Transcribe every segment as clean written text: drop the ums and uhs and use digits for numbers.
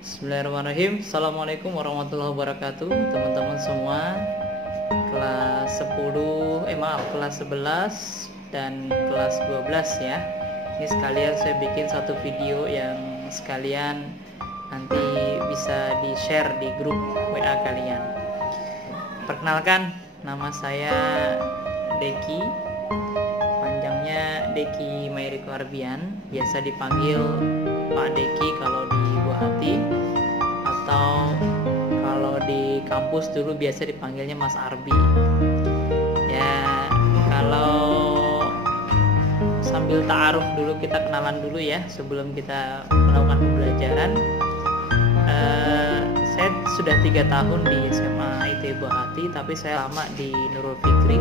Bismillahirrahmanirrahim. Assalamualaikum warahmatullahi wabarakatuh, teman-teman semua. Kelas 11 dan kelas 12 ya. Ini sekalian saya bikin satu video yang sekalian nanti bisa di-share di grup WA kalian. Perkenalkan, nama saya Deki. Panjangnya Deki Mairiko Arbian, biasa dipanggil Pak Deki kalau di Buah Hati, atau kalau di kampus dulu biasa dipanggilnya Mas Arbi. Ya, kalau sambil ta'aruf dulu, kita kenalan dulu ya sebelum kita melakukan pembelajaran. Saya sudah 3 tahun di SMA IT Buah Hati, tapi saya lama di Nurul Fikri.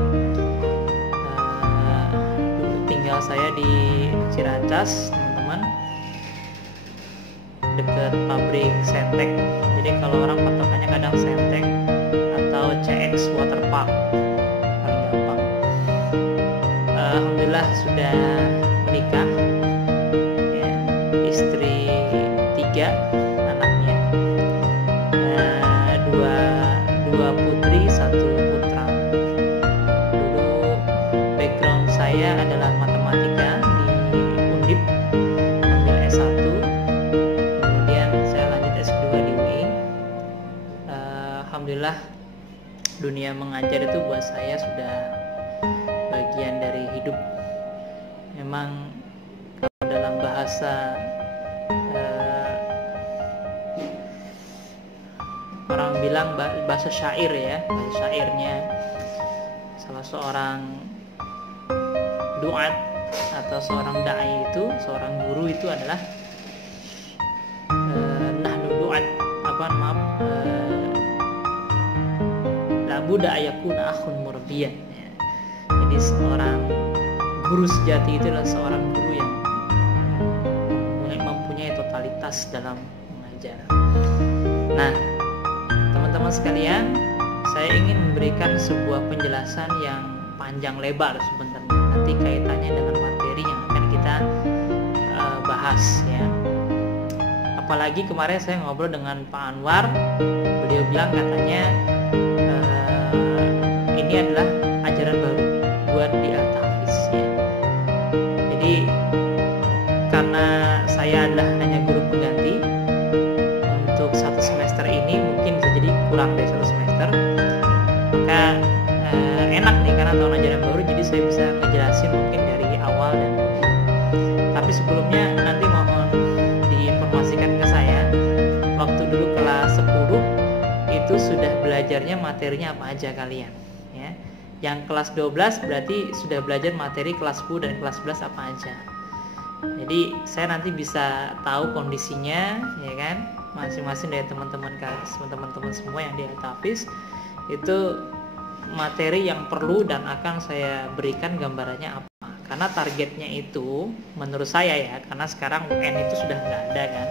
Dulu tinggal saya di Ciracas, teman-teman, dekat pabrik Sentek. Jadi kalau orang patokannya kadang Sentek atau CX Waterpark, paling gampang. Alhamdulillah sudah menikah ya, istri 3, anaknya dua putri 1 putra. Dulu background saya adalah matematika di Undip, ambil S1, kemudian saya lanjut S2 di UI. Alhamdulillah dunia mengajar itu buat saya sudah bagian dari hidup. Memang kalau dalam bahasa orang bilang bahasa syair ya, bahasa syairnya salah seorang duat atau seorang dai itu, seorang guru itu adalah nahnu duat, labuda ayakuna akhun murbiyan ya. Jadi seorang guru sejati itu adalah seorang guru yang mempunyai totalitas dalam mengajar. Nah, teman-teman sekalian, saya ingin memberikan sebuah penjelasan yang panjang lebar sebenarnya, nanti kaitannya dengan materi yang akan kita bahas ya. Apalagi kemarin saya ngobrol dengan Pak Anwar, beliau bilang katanya ini adalah ajaran baru buat di Al-Tahfiz ya. Jadi karena saya adalah hanya guru pengganti untuk 1 semester ini, mungkin bisa jadi kurang dari 1 semester, maka enak nih karena tahun ajaran baru, jadi saya bisa ngejelasin mungkin dari awal dan ujung. Tapi sebelumnya nanti mohon diinformasikan ke saya, waktu dulu kelas 10 itu sudah belajarnya materinya apa aja kalian ya. Yang kelas 12 berarti sudah belajar materi kelas 10 dan kelas 11 apa aja. Jadi saya nanti bisa tahu kondisinya ya kan, masing-masing dari teman-teman semua yang di Al-Tahfiz itu materi yang perlu dan akan saya berikan gambarannya apa. Karena targetnya itu menurut saya ya, karena sekarang UN itu sudah nggak ada kan,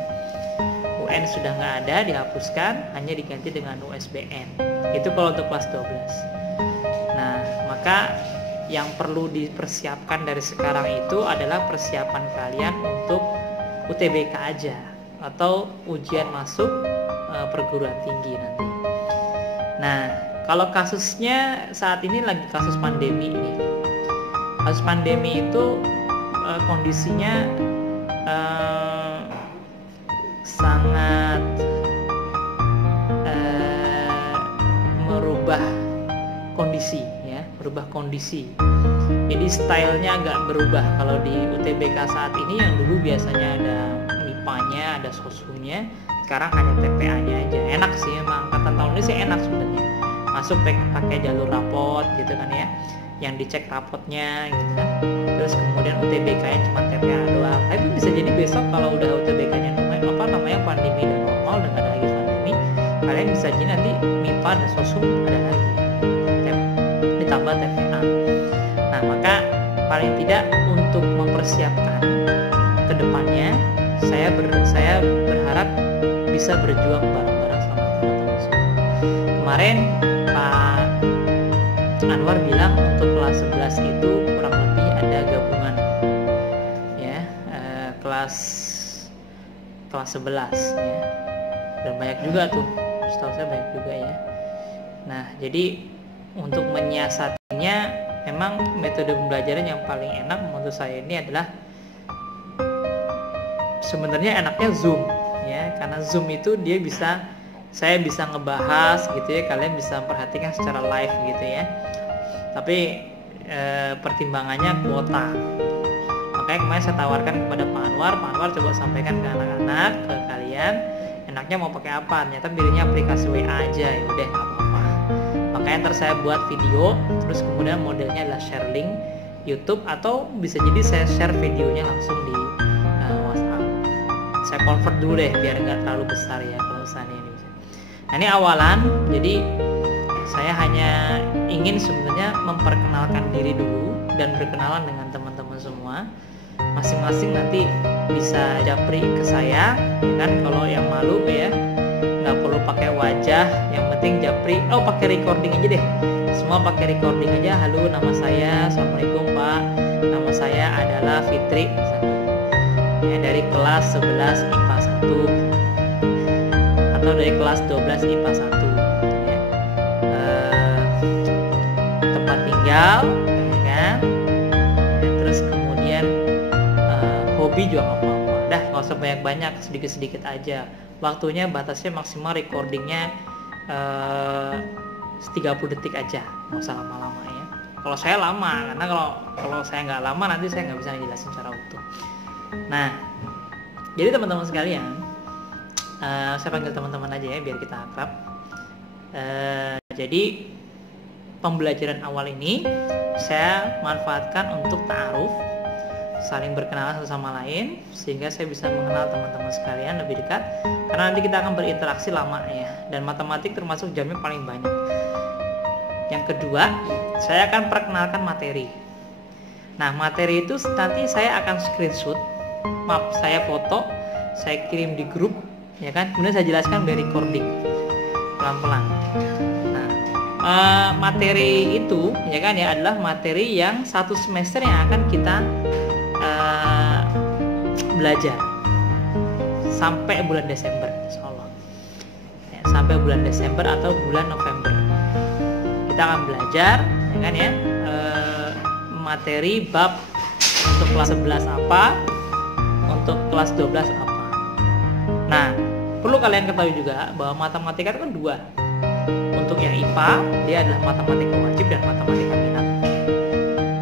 UN sudah nggak ada, dihapuskan, hanya diganti dengan USBN. Itu kalau untuk kelas 12. Nah, maka yang perlu dipersiapkan dari sekarang itu adalah persiapan kalian untuk UTBK aja atau ujian masuk perguruan tinggi nanti. Nah, kalau kasusnya saat ini lagi kasus pandemi ini. Kasus pandemi itu kondisinya sangat merubah kondisi ya, jadi stylenya agak berubah. Kalau di UTBK saat ini, yang dulu biasanya ada MIPA-nya, ada sosumnya, sekarang hanya TPA-nya aja. Enak sih, emang angkatan tahun ini sih enak sebenarnya, masuk pakai jalur rapot gitu kan ya, yang dicek rapotnya gitu kan. Terus kemudian UTBK-nya cuma TPA doang. Tapi bisa jadi besok kalau udah UTBK-nya pandemi dan normal, dan ada lagi pandemi, kalian bisa jadi nanti MIPA dan sosum ada lagi ditambah TPA. Nah, maka paling tidak untuk mempersiapkan ke depannya, saya berharap bisa berjuang bareng-bareng sama teman-teman semua. Kemarin Pak Anwar bilang untuk kelas 11 itu kurang lebih ada gabungan ya, kelas 11 ya. dan banyak juga tuh, setahu saya banyak juga ya. Nah, jadi untuk menyiasatinya memang metode pembelajaran yang paling enak menurut saya ini adalah sebenarnya enaknya Zoom ya, karena Zoom itu dia saya bisa ngebahas gitu ya, kalian bisa memperhatikan secara live gitu ya. Tapi pertimbangannya kuota. Makanya kemarin saya tawarkan kepada Pak Anwar coba sampaikan ke anak-anak, ke kalian, enaknya mau pakai apa? Ternyata pilihnya aplikasi WA aja, ya udah nggak apa-apa. Makanya ntar saya buat video, terus kemudian modelnya adalah share link YouTube, atau bisa jadi saya share videonya langsung di WhatsApp. Saya convert dulu deh biar nggak terlalu besar ya kalau usahanya ini. Nah, ini awalan, jadi saya hanya ingin sebenarnya memperkenalkan diri dulu dan berkenalan dengan teman-teman semua. Masing-masing nanti bisa japri ke saya, ya kan? Kalau yang malu ya nggak perlu pakai wajah, yang penting japri. Pakai recording aja deh. Semua pakai recording aja. Halo, nama saya, assalamualaikum Pak. Nama saya adalah Fitri, ya, dari kelas 11 IPA 1 atau dari kelas 12 IPA 1 ya. Tempat tinggal, ya kan? Terus kemudian hobi juga nggak apa-apa. Dah, nggak usah banyak-banyak, sedikit-sedikit aja. Waktunya batasnya maksimal recordingnya 30 detik aja, nggak usah lama-lama ya. Kalau saya lama, karena kalau saya nggak lama nanti saya nggak bisa ngejelasin secara utuh. Nah, jadi teman-teman sekalian, saya panggil teman-teman aja ya biar kita akrab. Jadi pembelajaran awal ini saya manfaatkan untuk ta'aruf, saling berkenalan satu sama lain, sehingga saya bisa mengenal teman-teman sekalian lebih dekat, karena nanti kita akan berinteraksi lama ya, dan matematik termasuk jamnya paling banyak. Yang kedua, saya akan perkenalkan materi. Nah, materi itu nanti saya akan screenshot, saya foto, saya kirim di grup, ya kan, kemudian saya jelaskan by recording pelan-pelan. Nah, materi itu ya kan ya adalah materi yang satu semester yang akan kita belajar sampai bulan Desember, insya Allah ya, sampai bulan Desember atau bulan November kita akan belajar ya kan ya, materi bab untuk kelas 11 apa, untuk kelas 12 apa. Nah, perlu kalian ketahui juga bahwa matematika itu kan dua. Untuk yang IPA dia adalah matematika wajib dan matematika minat.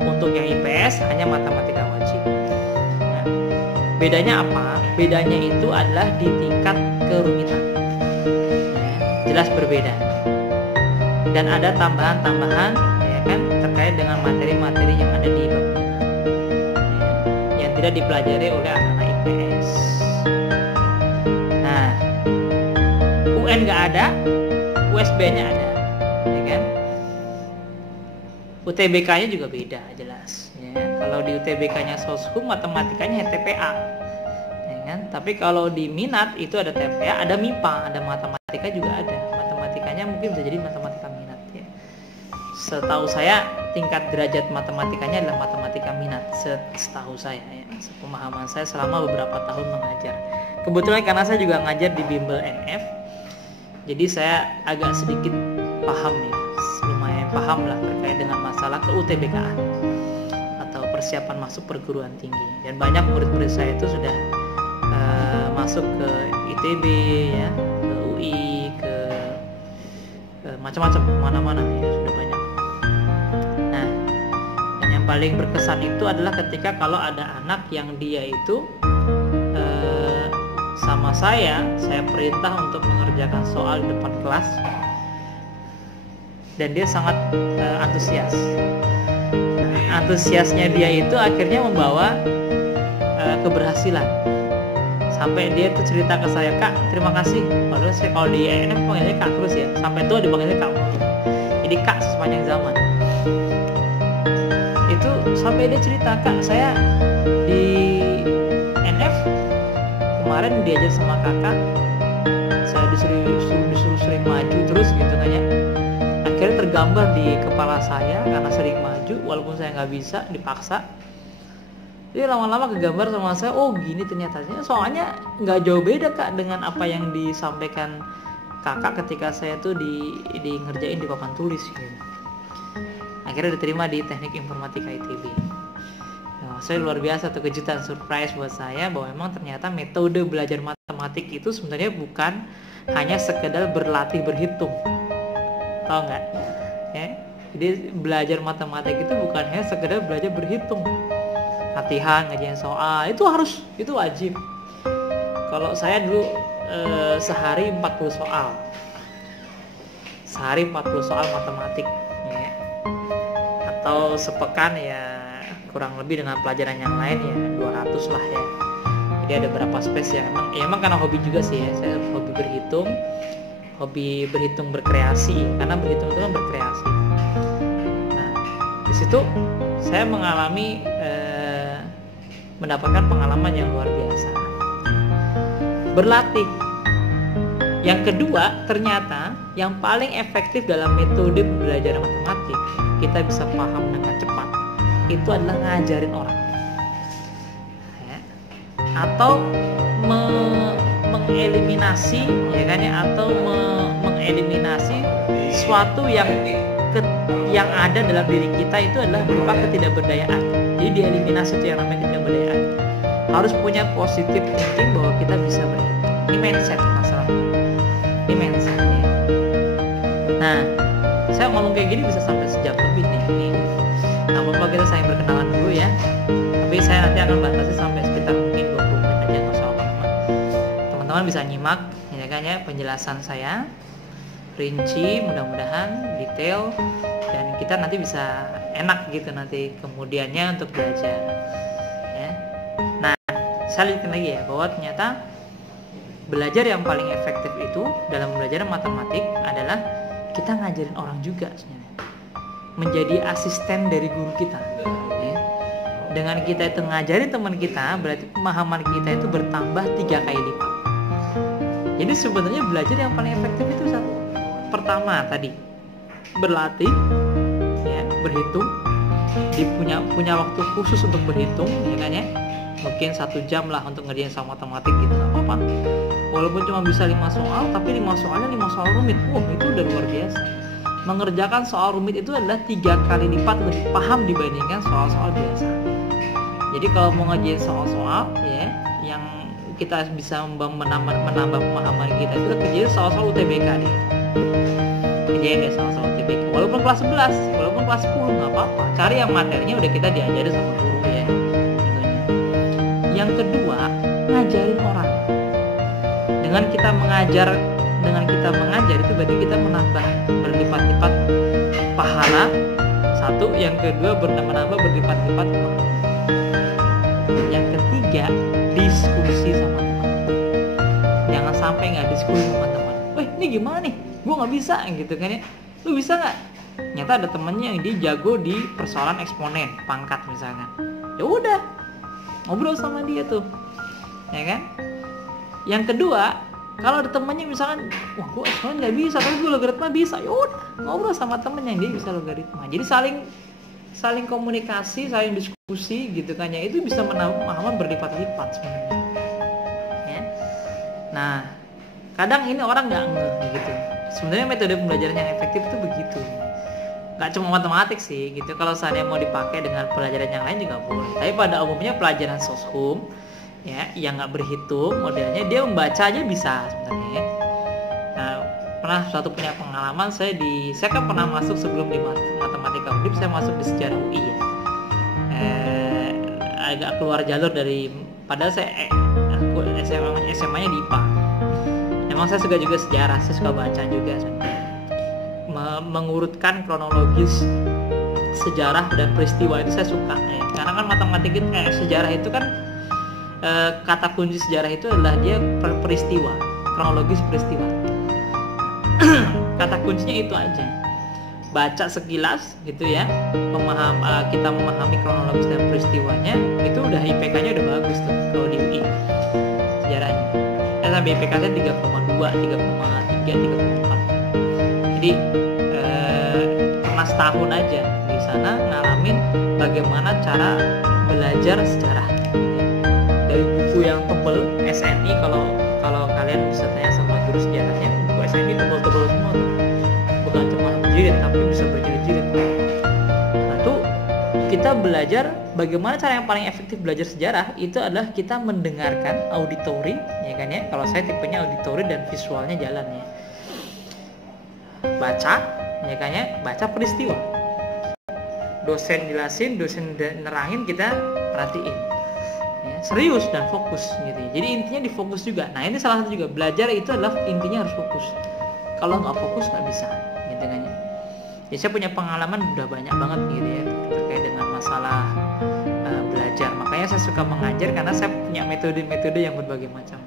Untuk yang IPS hanya matematika wajib. Nah, bedanya apa? Bedanya itu adalah di tingkat kerumitan. Ya, jelas berbeda. Dan ada tambahan-tambahan ya kan terkait dengan materi-materi yang ada di bab minat, ya, yang tidak dipelajari oleh anak-anak IPS. Nah, UN nggak ada, USB-nya ada, ya kan? UTBK-nya juga beda, jelas. Ya. Kalau di UTBK-nya Soshum, matematikanya TPA, ya kan? Tapi kalau di minat itu ada TPA, ada MIPA, ada matematika juga ada. Matematikanya mungkin bisa jadi matematika minat. Ya. Setahu saya tingkat derajat matematikanya adalah matematika minat. Setahu saya, ya. Sepemahaman saya selama beberapa tahun mengajar. Kebetulan karena saya juga ngajar di Bimbel NF. Jadi saya agak sedikit paham ya, lumayan paham lah terkait dengan masalah ke-UTBK-an atau persiapan masuk perguruan tinggi. Dan banyak murid-murid saya itu sudah masuk ke ITB ya, ke UI, ke macam-macam, mana-mana ya, sudah banyak. Nah, dan yang paling berkesan itu adalah ketika kalau ada anak yang dia itu sama saya perintah untuk mengerjakan soal di depan kelas dan dia sangat antusias. Nah, antusiasnya dia itu akhirnya membawa keberhasilan. Sampai dia tuh cerita ke saya, "Kak, terima kasih." Padahal saya kalau di ENF panggilnya Kak terus ya, sampai tua dipanggilnya Kak mulu. Jadi Kak sepanjang zaman. Itu sampai dia cerita, "Kak, saya di NF kemarin diajar sama kakak, saya disuruh sering maju terus gitu kan ya. Akhirnya tergambar di kepala saya karena sering maju walaupun saya nggak bisa, dipaksa. Jadi lama-lama kegambar sama saya, oh gini ternyata. Soalnya nggak jauh beda Kak dengan apa yang disampaikan Kakak ketika saya tuh di ngerjain di papan tulis gitu. Akhirnya diterima di Teknik Informatika ITB. Nah, saya luar biasa tuh, kejutan, surprise buat saya bahwa memang ternyata metode belajar matematik itu sebenarnya bukan hanya sekedar berlatih berhitung. Tahu nggak? Ya. Jadi belajar matematik itu bukan hanya sekedar belajar berhitung. Latihan, ngajain soal, itu wajib. Kalau saya dulu sehari 40 soal. Sehari 40 soal matematik ya. Atau sepekan ya kurang lebih dengan pelajaran yang lain ya 200 lah ya. Jadi ada berapa space ya. Emang karena hobi juga sih ya. Saya hobi berhitung berkreasi, karena berhitung itu kan berkreasi. Nah, di situ saya mengalami mendapatkan pengalaman yang luar biasa. Berlatih. Yang kedua, ternyata yang paling efektif dalam metode belajar matematik, kita bisa paham dengan cepat, itu adalah ngajarin orang. Ya. Atau mengeliminasi ya kan ya, atau mengeliminasi sesuatu yang ada dalam diri kita itu adalah berupa ketidakberdayaan. Jadi dieliminasi itu yang namanya ketidakberdayaan. Harus punya positive thinking bahwa kita bisa berhitung. Ini mindset masalahnya. Ini mindset ya. Nah, saya ngomong kayak gini bisa sampai sejam lebih nih. Nah, apa kita saling berkenalan dulu ya. Tapi saya nanti akan batasi sampai sekitar mungkin 20 menit aja, nggak usah lama-lama. Teman-teman bisa nyimak ya kan ya penjelasan saya rinci, mudah-mudahan detail, dan kita nanti bisa enak gitu nanti kemudiannya untuk belajar ya. Nah, saya lanjutkan lagi ya, bahwa ternyata belajar yang paling efektif itu dalam belajar matematik adalah kita ngajarin orang juga sebenarnya, menjadi asisten dari guru kita ya. Dengan kita itu ngajarin teman kita, berarti pemahaman kita itu bertambah 3 kali lipat. Jadi sebenarnya belajar yang paling efektif itu satu, pertama tadi berlatih ya, berhitung, punya waktu khusus untuk berhitung ya kan ya, mungkin 1 jam lah untuk ngerjain soal matematik gitu, nggak apa-apa. Walaupun cuma bisa 5 soal, tapi 5 soalnya 5 soal rumit, itu udah luar biasa. Mengerjakan soal rumit itu adalah 3 kali lipat lebih paham dibandingkan soal-soal biasa. Jadi kalau mau ngerjain soal-soal ya yang kita bisa menambah pemahaman kita, itu kerjain soal-soal UTBK deh. Kerjain deh soal-soal UTBK. Walaupun kelas 11, walaupun kelas 10 nggak apa-apa. Cari yang materinya udah kita diajarin sama guru ya. Yang kedua, ngajarin orang. Dengan kita mengajar itu berarti kita menambah berlipat-lipat pahala. Satu, yang kedua menambah berlipat-lipat uang. Yang ketiga, diskusi sama teman. Jangan sampai nggak diskusi sama teman. Weh, ini gimana nih? Gue nggak bisa gitu kan ya. Lu bisa nggak? Nyata ada temennya yang dia jago di persoalan eksponen, pangkat misalkan. Ya udah, ngobrol sama dia tuh, ya kan? Yang kedua, kalau ada temennya misalkan, wah gue eksponen nggak bisa, tapi gue logaritma bisa, ya udah ngobrol sama temennya yang dia bisa logaritma. Jadi saling komunikasi, saling diskusi gitu kan ya, itu bisa menambah pemahaman berlipat-lipat sebenarnya. Ya. Nah, kadang ini orang nggak ngeh gitu. Sebenarnya metode pembelajaran yang efektif itu begitu. Gak cuma matematik sih gitu, kalau seandainya mau dipakai dengan pelajaran yang lain juga boleh. Tapi pada umumnya pelajaran soshum ya yang nggak berhitung modelnya, dia membaca aja bisa sebenarnya ya. Nah, pernah suatu punya pengalaman, saya kan pernah masuk sebelum di matematika undip, saya masuk di sejarah UI ya. Agak keluar jalur dari, padahal saya SMA-nya di IPA. Emang saya suka juga sejarah, saya suka baca juga sebenarnya. Mengurutkan kronologis sejarah dan peristiwa itu saya suka ya. Karena kan matematika sejarah itu kan kata kunci sejarah itu adalah dia peristiwa, kronologis peristiwa. Kata kuncinya itu aja. Baca sekilas gitu ya, kita memahami kronologis dan peristiwanya, itu udah IPK-nya udah bagus tuh kalau di UI sejarahnya. Sampai IPK-nya 3,2, 3,3, 3,4. Jadi pernah setahun aja di sana ngalamin bagaimana cara belajar sejarah gitu ya. Dari buku yang tebel SNI, kalau kalian bisa tanya sama guru sejarahnya, buku SNI tebel-tebel semua tuh, bukan cuma jilid tapi bisa berjilid-jilid. Nah tuh kita belajar bagaimana cara yang paling efektif belajar sejarah itu adalah kita mendengarkan auditory, ya kan ya. Kalau saya tipenya auditory dan visualnya jalan ya. Baca, ya kan ya, baca peristiwa. Dosen jelasin, dosen nerangin, kita perhatiin. Ya, serius dan fokus gitu ya. Jadi intinya difokus juga. Nah ini salah satu juga, belajar itu adalah intinya harus fokus. Kalau nggak fokus nggak bisa gitu kan ya. Jadi saya punya pengalaman udah banyak banget gitu ya terkait dengan masalah belajar. Makanya saya suka mengajar karena saya punya metode-metode yang berbagai macam.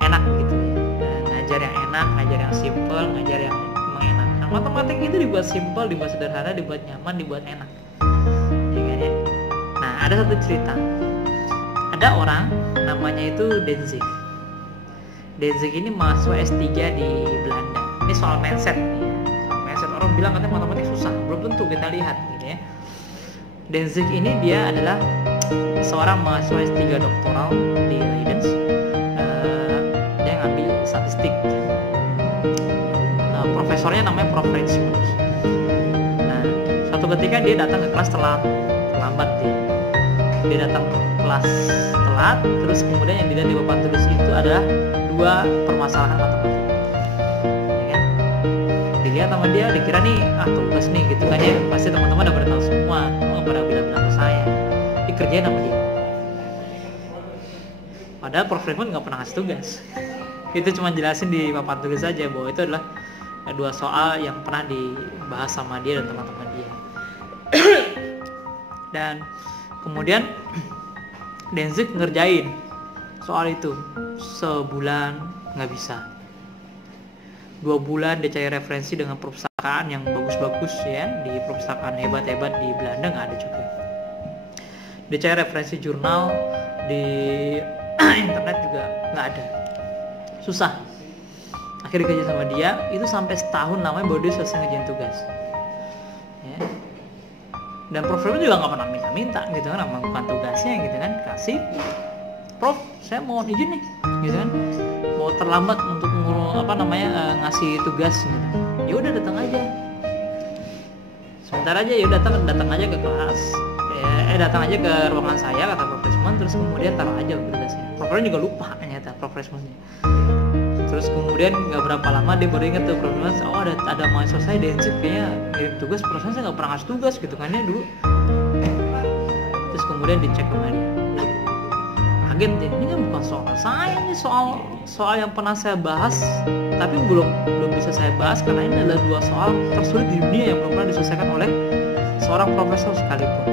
Enak gitu ya. Ngajar yang enak, ngajar yang simple, ngajar yang mengenakan. Matematik itu dibuat simple, dibuat sederhana, dibuat nyaman, dibuat enak. Ya kan ya. Nah ada satu cerita. Ada orang namanya itu Danzig. Danzig ini mahasiswa S3 di Belanda. Ini soal mindset nih ya. Soal mindset, orang bilang katanya matematik susah, belum tentu, kita lihat gitu ya. Danzig ini dia adalah seorang mahasiswa S3 doktoral di Leiden. Dia ngambil statistik. Profesornya namanya Prof. Rijsmans. Nah, suatu ketika dia datang ke kelas terlambat dia datang ke kelas telat, terus kemudian yang dilihat di papan tulis itu adalah 2 permasalahan matematika. Ya kan? Dilihat sama dia, dikira nih tugas nih gitu kan ya. Pasti teman-teman udah pada tahu semua. Pada bilang-bilang ke saya. Dikerjain sama dia. Padahal Prof. Rijsmans nggak pernah ngasih tugas. Itu cuma jelasin di papan tulis saja bahwa itu adalah 2 soal yang pernah dibahas sama dia dan teman-teman dia. Dan kemudian Danzig ngerjain soal itu sebulan nggak bisa. 2 bulan dia cari referensi dengan perpustakaan yang bagus-bagus ya, di perpustakaan hebat-hebat di Belanda nggak ada juga. Dia cari referensi jurnal di internet juga nggak ada. Susah. Akhirnya kerja sama dia itu sampai setahun namanya baru dia selesai ngerjain tugas. Ya. Dan Prof. juga nggak pernah minta gitu kan, melakukan tugasnya gitu kan, kasih, Prof, saya mau izin nih, gitu kan, mau terlambat untuk ngasih tugas gitu. Ya udah datang aja, sebentar aja, ya datang aja ke kelas, datang aja ke ruangan saya kata Prof. Rijsmans, terus kemudian taruh aja tugasnya. Prof. juga lupa ternyata Prof. Rijsmansnya. Terus kemudian nggak berapa lama dia baru inget tuh Prof. Rijsmans, oh ada mahasiswa saya Danzig kayaknya ngirim tugas, perasaan saya nggak pernah ngasih tugas gitu kan ya dulu. Terus kemudian dicek kembali, kaget deh, ini kan bukan soal saya, ini soal yang pernah saya bahas tapi belum bisa saya bahas karena ini adalah 2 soal tersulit di dunia yang belum pernah diselesaikan oleh seorang profesor sekalipun.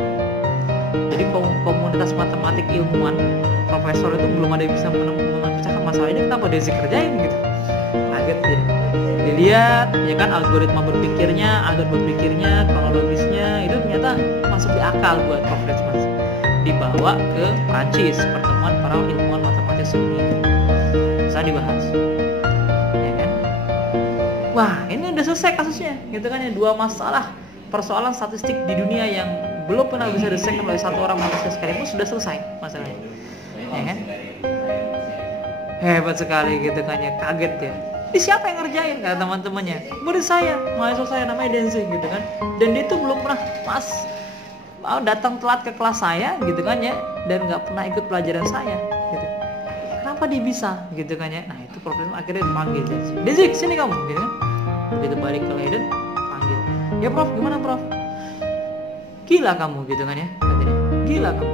Jadi komunitas matematik ilmuwan profesor itu belum ada yang bisa memecahkan masalah ini, kenapa dia kerjain gitu. Kaget dia. Dilihat ya kan algoritma berpikirnya, kronologisnya itu ternyata masuk di akal buat Prof. Rijsmans. Dibawa ke Prancis, pertemuan para ilmuwan matematik sedunia. Saya dibahas. Ya kan? Wah, ini udah selesai kasusnya gitu kan ya, 2 masalah persoalan statistik di dunia yang belum pernah bisa diselesaikan oleh 1 orang manusia sekalipun sudah selesai masalahnya. Ya kan? Hebat sekali gitu kan ya, kaget ya. Ini siapa yang ngerjain? Kata teman-temannya, murid saya, mahasiswa saya namanya Danzig gitu kan. Dan dia tuh belum pernah datang telat ke kelas saya gitu kan ya, dan nggak pernah ikut pelajaran saya gitu. Kenapa dia bisa gitu kan ya? Nah itu problem, akhirnya dipanggil Danzig, sini kamu gitu kan. Begitu balik ke Leiden, panggil, ya Prof, gimana Prof? Gila kamu gitu kan ya, katanya. Gila kamu,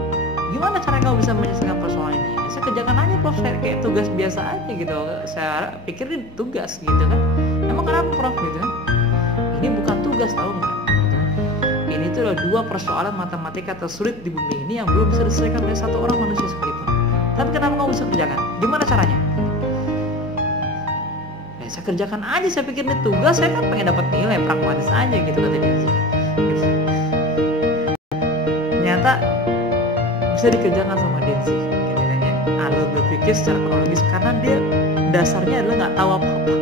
gimana cara kamu bisa menyelesaikan persoalan ini? Saya kerjakan aja Prof, saya kayak tugas biasa aja gitu. Saya pikir ini tugas gitu kan. Emang kenapa Prof gitu kan? Ini bukan tugas, tahu nggak? Ini tuh adalah 2 persoalan matematika tersulit di bumi ini yang belum bisa diselesaikan oleh 1 orang manusia sekalipun. Tapi kenapa kamu bisa kerjakan? Gimana caranya? Saya kerjakan aja, saya pikir ini tugas, saya kan pengen dapat nilai, pragmatis aja gitu kata dia. Gitu. Ternyata bisa dikerjakan sama Danzig gitu kan ya. Alur berpikir secara kronologis, karena dia dasarnya adalah nggak tahu apa-apa.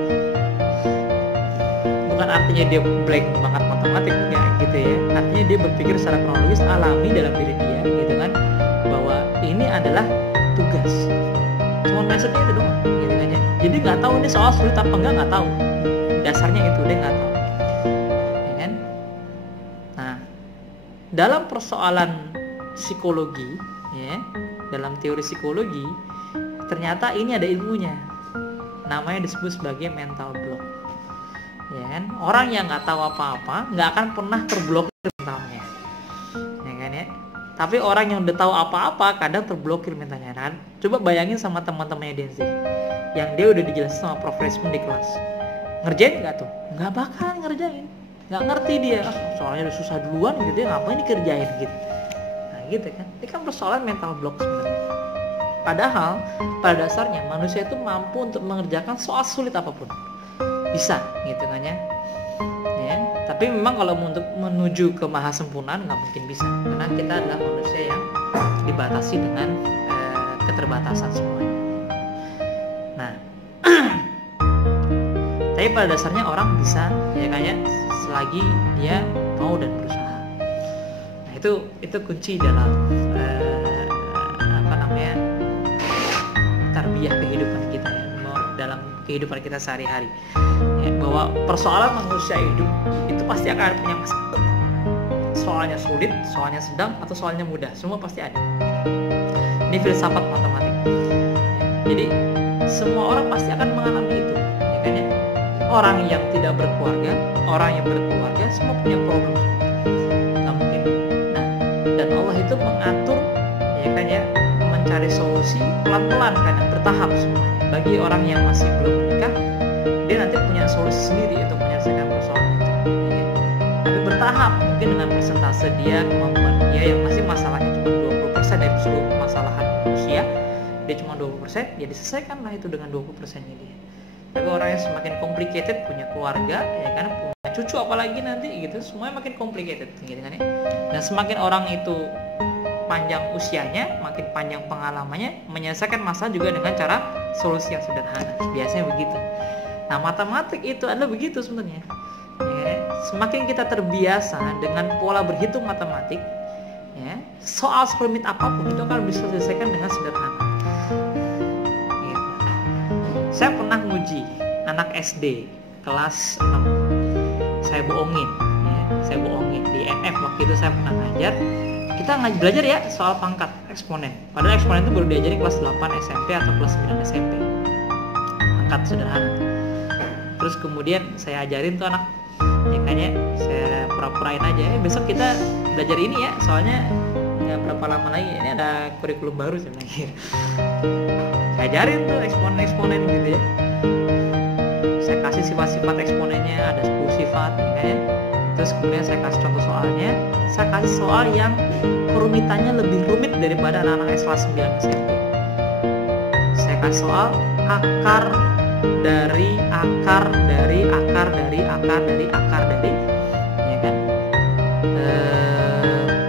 Bukan artinya dia blank banget matematik ya gitu ya. Artinya dia berpikir secara kronologis, alami dalam diri dia gitu kan. ini adalah tugas. Cuma mindsetnya itu doang, gitu kan ya. Jadi nggak tahu ini soal sulit apa enggak, nggak tahu. Dasarnya itu dia nggak tahu, ya kan? Nah, dalam persoalan psikologi, ya, dalam teori psikologi, ternyata ini ada ilmunya. Namanya disebut sebagai mental block. Ya kan? Orang yang nggak tahu apa-apa nggak akan pernah terblokir mentalnya, ya kan ya. Tapi orang yang udah tahu apa-apa kadang terblokir mentalnya. Kan? Coba bayangin sama teman-temannya Denzi, yang dia udah dijelasin sama Prof. Resmond di kelas, ngerjain nggak tuh? Nggak bakal ngerjain, nggak ngerti dia. Soalnya udah susah duluan gitu ya, ngapain dikerjain gitu. Nah gitu kan, ini kan persoalan mental block sebenarnya. Padahal pada dasarnya manusia itu mampu untuk mengerjakan soal sulit apapun, bisa gitu kan ya. Tapi memang kalau untuk menuju ke maha sempurnaan nggak mungkin bisa, karena kita adalah manusia yang dibatasi dengan keterbatasan semuanya. Nah, tapi pada dasarnya orang bisa, ya kan ya, selagi dia mau dan berusaha. Nah itu kunci dalam tarbiyah kehidupan kita ya, dalam kehidupan kita sehari-hari ya, bahwa persoalan manusia hidup itu pasti akan punya masalah. Soalnya sulit, soalnya sedang, atau soalnya mudah, semua pasti ada. Ini filsafat matematik ya. Jadi semua orang pasti akan mengalami itu, ya kan ya. Orang yang tidak berkeluarga, orang yang berkeluarga, semua punya problem, nggak mungkin. Nah, dan Allah itu mengatur, ya kan ya, mencari solusi pelan-pelan, kadang bertahap semuanya. Bagi orang yang masih belum menikah, dia nanti punya solusi sendiri untuk menyelesaikan persoalan itu, ya. Tapi bertahap, mungkin dengan persentase dia, kemampuan dia yang masih masalahnya cuma 20% dari seluruh permasalahan manusia, dia cuma 20%, ya diselesaikan lah itu dengan 20%-nya dia. Tapi orang yang semakin complicated, punya keluarga, ya kan, punya cucu apalagi nanti gitu, semuanya makin complicated, gitu kan ya. Dan semakin orang itu panjang usianya, makin panjang pengalamannya, menyelesaikan masalah juga dengan cara solusi yang sederhana. Biasanya begitu. Nah, matematik itu adalah begitu sebenarnya. Ya, semakin kita terbiasa dengan pola berhitung matematik, ya, soal serumit apapun itu akan bisa diselesaikan dengan sederhana. Gitu. Saya pernah nguji anak SD kelas 6. Saya bohongin, ya, di NF waktu itu saya pernah ngajar. Kita belajar ya soal pangkat eksponen. Padahal eksponen itu baru diajari kelas 8 SMP atau kelas 9 SMP. Pangkat sederhana. Terus kemudian saya ajarin tuh anak, ya kayaknya saya pura-purain aja. Besok kita belajar ini ya, soalnya nggak berapa lama lagi ini ada kurikulum baru sebenarnya. Saya ajarin tuh eksponen gitu ya. Saya kasih sifat-sifat eksponennya, ada 10 sifat, ya kayaknya. Terus kemudian saya kasih contoh soalnya. Saya kasih soal yang kerumitannya lebih rumit daripada anak-anak kelas 9 SMP. Saya kasih soal akar dari ya kan,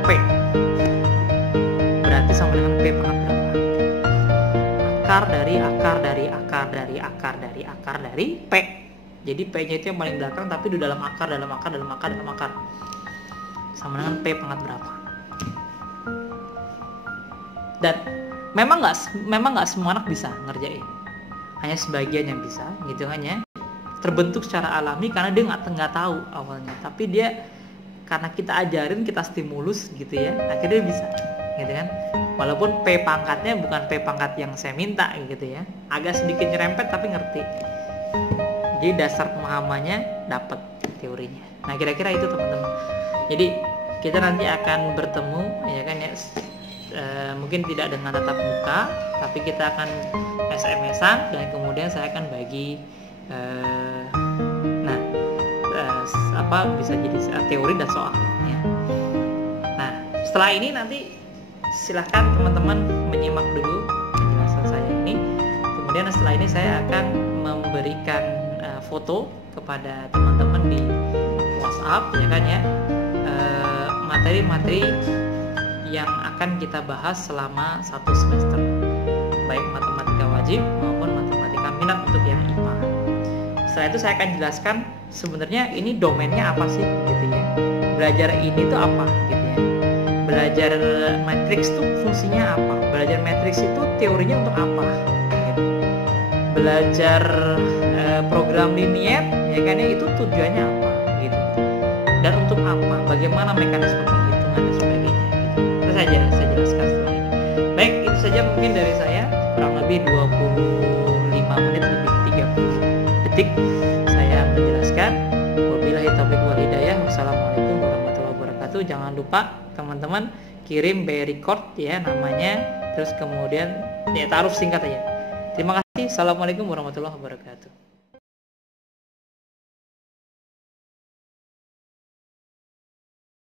P berarti sama dengan P pangkat berapa? Akar dari P. Jadi P-nya itu yang paling belakang, tapi di dalam akar sama dengan P pangkat berapa. Dan memang nggak semua anak bisa ngerjain, hanya sebagian yang bisa, gitu kan ya. Terbentuk secara alami karena dia nggak tahu awalnya, tapi dia karena kita ajarin, kita stimulus gitu ya, akhirnya dia bisa, gitu kan. Walaupun P pangkatnya bukan P pangkat yang saya minta gitu ya, agak sedikit nyerempet tapi ngerti. Jadi dasar pemahamannya dapat teorinya. Nah kira-kira itu teman-teman. Jadi kita nanti akan bertemu, ya kan ya, mungkin tidak dengan tatap muka, tapi kita akan SMS-an dan kemudian saya akan bagi, bisa jadi teori dan soal. Ya. Nah setelah ini nanti silahkan teman-teman menyimak dulu penjelasan saya ini. Kemudian setelah ini saya akan memberikan foto kepada teman-teman di WhatsApp, ya kan ya, materi-materi yang akan kita bahas selama 1 semester, baik matematika wajib maupun matematika minat untuk yang IPA. Setelah itu saya akan jelaskan sebenarnya ini domainnya apa sih gitu ya, belajar ini tuh apa gitu ya. belajar matriks itu fungsinya apa, belajar matriks itu teorinya untuk apa gitu. Belajar program linier ya kan ya, itu tujuannya apa gitu, dan untuk apa, bagaimana mekanisme penghitungan dan sebagainya gitu. Itu saja saya jelaskan setelah ini. Baik, itu saja mungkin dari saya, kurang lebih 25 menit lebih 30 detik saya menjelaskan. Wabillahi taufiq wal hidayah. Wassalamualaikum warahmatullahi wabarakatuh. Jangan lupa teman-teman kirim by record ya namanya, terus kemudian ya taruh singkat aja. Terima kasih. Assalamualaikum warahmatullahi wabarakatuh.